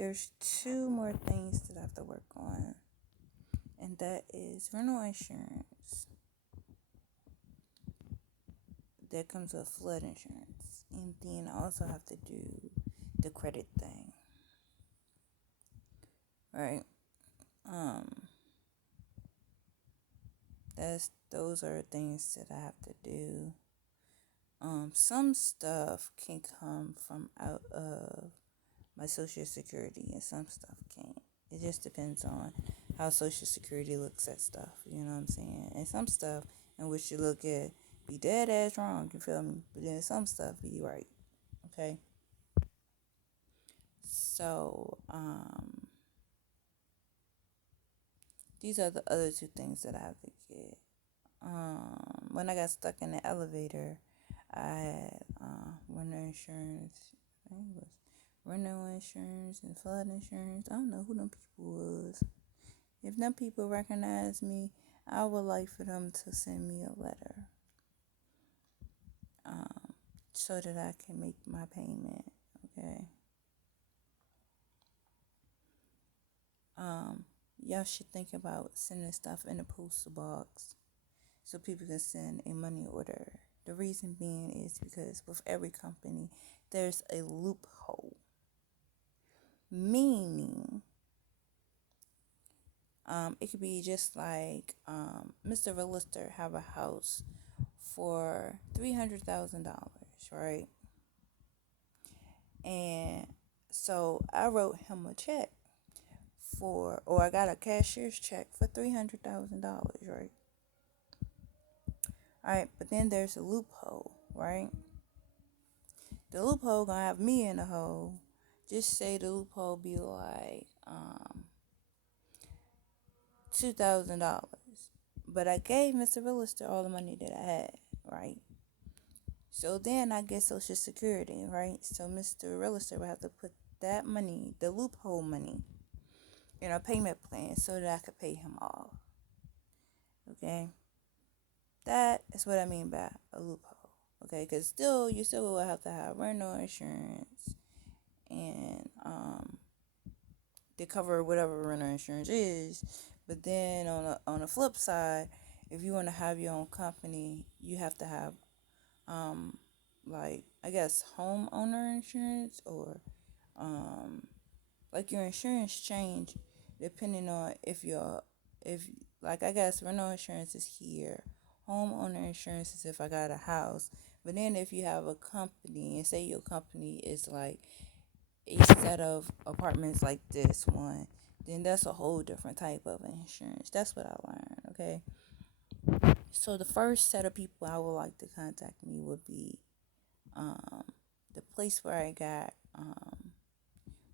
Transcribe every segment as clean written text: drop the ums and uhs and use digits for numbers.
there's two more things that I have to work on, and that is rental insurance that comes with flood insurance, and then I also have to do the credit thing, right? Um, those are things that I have to do. Some stuff can come from out of my Social Security, and some stuff can't. It just depends on how Social Security looks at stuff. You know what I'm saying? And some stuff in which you look at be dead ass wrong. You feel me? But then some stuff be right. Okay. So these are the other two things that I have to get. When I got stuck in the elevator, I had rental insurance. I think it was rental insurance and flood insurance. I don't know who them people was. If them people recognize me, I would like for them to send me a letter, so that I can make my payment. Okay. Y'all should think about sending stuff in a postal box so people can send a money order. The reason being is because with every company, there's a loophole. Meaning, it could be just like Mr. Realtor have a house for $300,000, right? And so I wrote him a check or I got a cashier's check for $300,000, right? All right, but then there's a loophole, right? The loophole gonna have me in the hole. Just say the loophole be like $2,000, but I gave Mr. Realtor all the money that I had, right? So then I get Social Security, right? So Mr. Realtor will have to put that money, the loophole money, in a payment plan so that I could pay him off. Okay, that is what I mean by a loophole. Okay, because you still will have to have rental insurance and to cover whatever rental insurance is. But then on the flip side, if you want to have your own company, you have to have like I guess homeowner insurance or like your insurance change depending on if like I guess rental insurance is here, homeowner insurance is if I got a house. But then if you have a company and say your company is like a set of apartments like this one, then that's a whole different type of insurance. That's what I learned. Okay, so the first set of people I would like to contact me would be the place where I got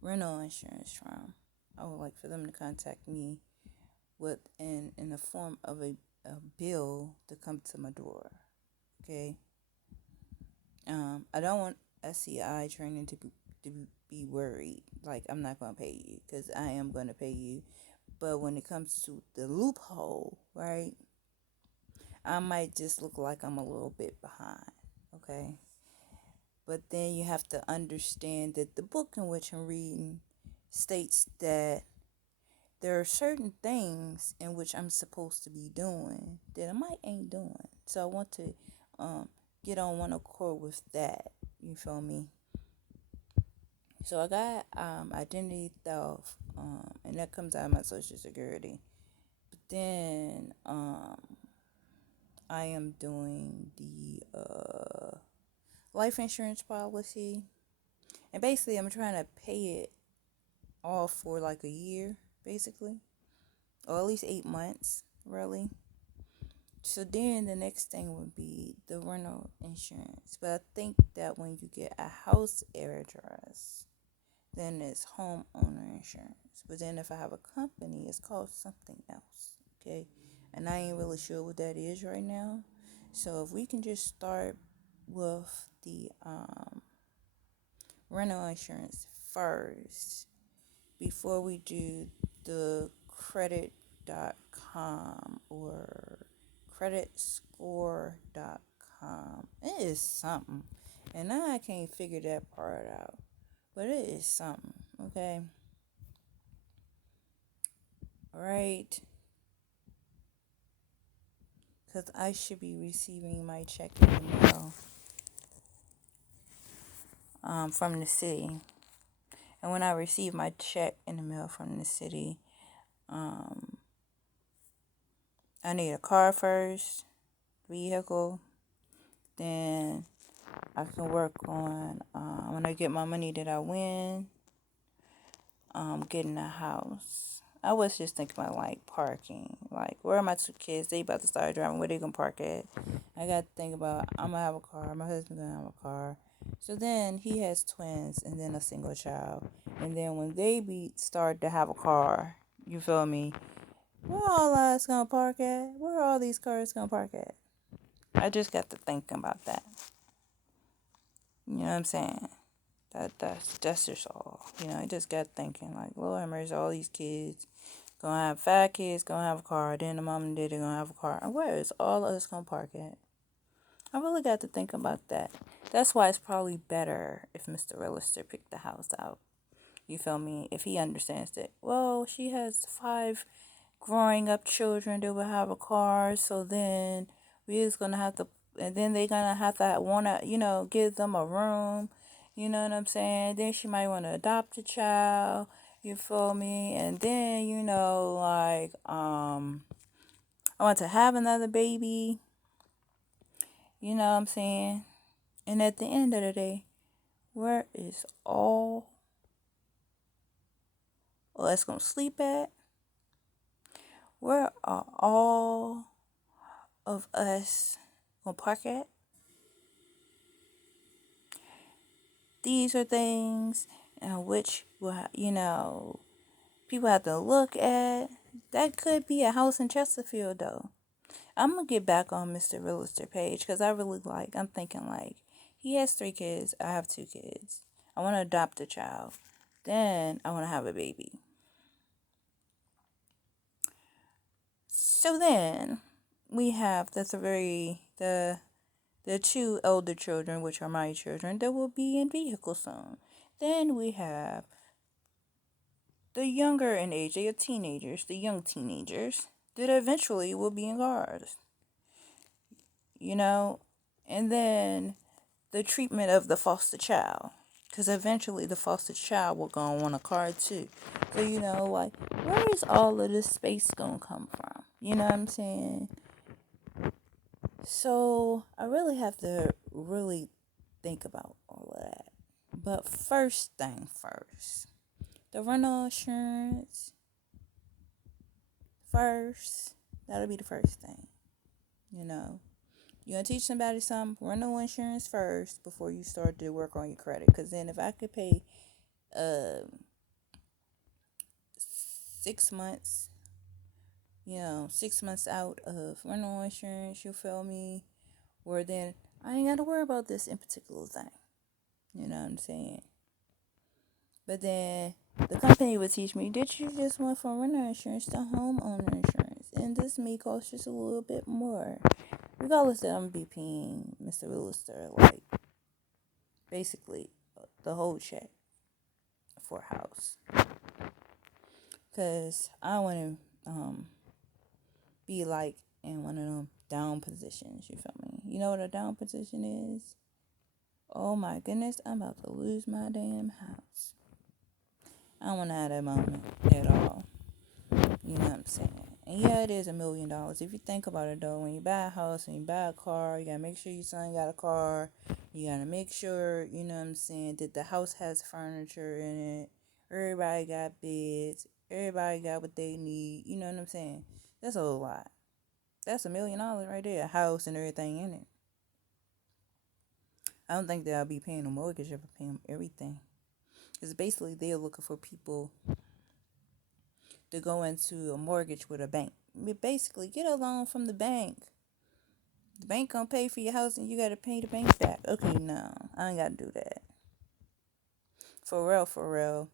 rental insurance from. I would like for them to contact me with in the form of a bill to come to my door. Okay. I don't want SCI training to be worried like I'm not gonna pay you, because I am gonna pay you. But when it comes to the loophole, right, I might just look like I'm a little bit behind. Okay. But then you have to understand that the book in which I'm reading states that there are certain things in which I'm supposed to be doing that I might ain't doing. So I want to get on one accord with that. You feel me? So I got identity theft, and that comes out of my Social Security. But then I am doing the life insurance policy, and basically I'm trying to pay it off for like a year, basically, or at least 8 months, really. So then the next thing would be the rental insurance. But I think that when you get a house address, then it's homeowner insurance. But then if I have a company, it's called something else. Okay. And I ain't really sure what that is right now. So if we can just start with the rental insurance first before we do the credit.com or creditscore.com. It is something. And I can't figure that part out. But it is something, okay? right? Because I should be receiving my check in the mail from the city. And when I receive my check in the mail from the city, um, I need a car first, vehicle. Then I can work on, when I get my money that I win, getting a house. I was just thinking about like parking. Like, where are my two kids? They about to start driving. Where they gonna park at? I got to think about, I'm gonna have a car. My husband gonna have a car. So then he has twins and then a single child. And then when they start to have a car, you feel me? Where all us gonna park at? Where are all these cars gonna park at? I just got to thinking about that. You know what I'm saying? That's just all. I just got thinking like, Lord have mercy, all these kids gonna have 5 kids, gonna have a car. Then the mom and daddy gonna have a car. And where is all of us gonna park at? I really got to think about that. That's why it's probably better if Mr. Realtor picked the house out. You feel me? If he understands that, well, she has 5 growing up children that will have a car, so then we is gonna have to, and then they gonna have to wanna, give them a room. You know what I'm saying? Then she might want to adopt a child. You feel me? And then like I want to have another baby. You know what I'm saying? And at the end of the day, where is all us gonna sleep at? Where are all of us gonna park at? These are things which people have to look at. That could be a house in Chesterfield, though. I'm gonna get back on Mr. Realtor page because I'm thinking like, he has 3 kids. I have 2 kids. I want to adopt a child. Then I want to have a baby. So then we have the 2 elder children, which are my children, that will be in vehicles soon. Then we have the younger in age, they are teenagers, the young teenagers, that eventually will be in cars. And then the treatment of the foster child. Because eventually the foster child will go on a car too. So, like, where is all of this space going to come from? You know what I'm saying? So, I really have to really think about all of that. But first thing first, the rental insurance first. That'll be the first thing. You're going to teach somebody some rental insurance first before you start to work on your credit. Because then if I could pay 6 months, 6 months out of rental insurance, you feel me? Where then I ain't got to worry about this in particular thing. You know what I'm saying? But then the company would teach me that you just went from rental insurance to homeowner insurance. And this may cost just a little bit more. Regardless that I'm be paying Mr. Realtor, like, basically the whole check for a house. Because I want to be like in one of them down positions, you feel me? You know what a down position is? Oh my goodness, I'm about to lose my damn house. I don't want to have that moment at all. You know what I'm saying? And yeah, it is $1 million. If you think about it though, when you buy a house and you buy a car, you gotta make sure your son got a car. You gotta make sure, you know what I'm saying, that the house has furniture in it. Everybody got beds. Everybody got what they need. You know what I'm saying? That's a whole lot. That's $1 million right there. A house and everything in it. I don't think that I'll be paying a mortgage if I pay them everything. Because basically they're looking for people to go into a mortgage with a bank. Basically, get a loan from the bank. The bank gonna pay for your house and you gotta pay the bank back. Okay, no, I ain't gotta do that. For real.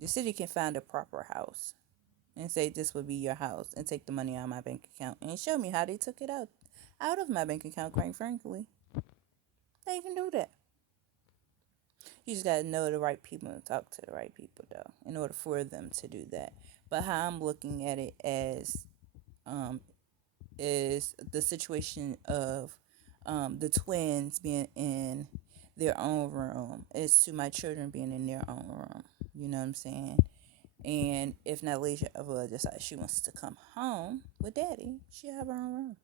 The city can find a proper house and say this would be your house and take the money out of my bank account and show me how they took it out of my bank account, quite frankly. They can do that. You just gotta know the right people and talk to the right people, though, in order for them to do that. But how I'm looking at it as um, is the situation of the twins being in their own room is to my children being in their own room. You know what I'm saying? And if Natalia ever decides she wants to come home with daddy, she'll have her own room.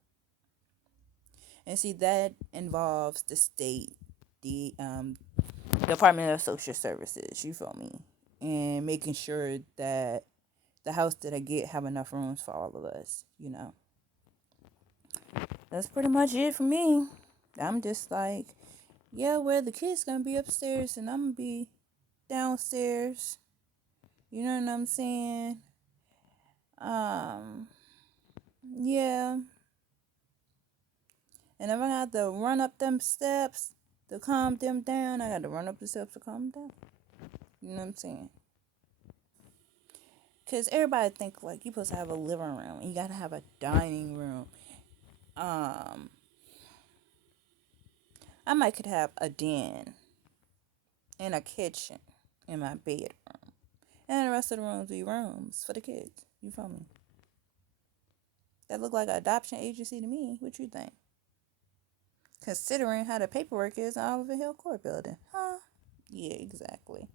And see, that involves the state, the Department of Social Services, you feel me? And making sure that the house that I get have enough rooms for all of us, you know. That's pretty much it for me. I'm just like, yeah, where the kids gonna be upstairs and I'm gonna be downstairs. You know what I'm saying? Um, yeah. And if I got to run up them steps to calm them down, I got to run up the steps to calm them down. You know what I'm saying? Because everybody think like you supposed to have a living room and you got to have a dining room. Um, I might could have a den and a kitchen in my bedroom. And the rest of the rooms be rooms for the kids. You feel me? That look like an adoption agency to me. What you think? Considering how the paperwork is in Oliver Hill Court building. Huh? Yeah, exactly.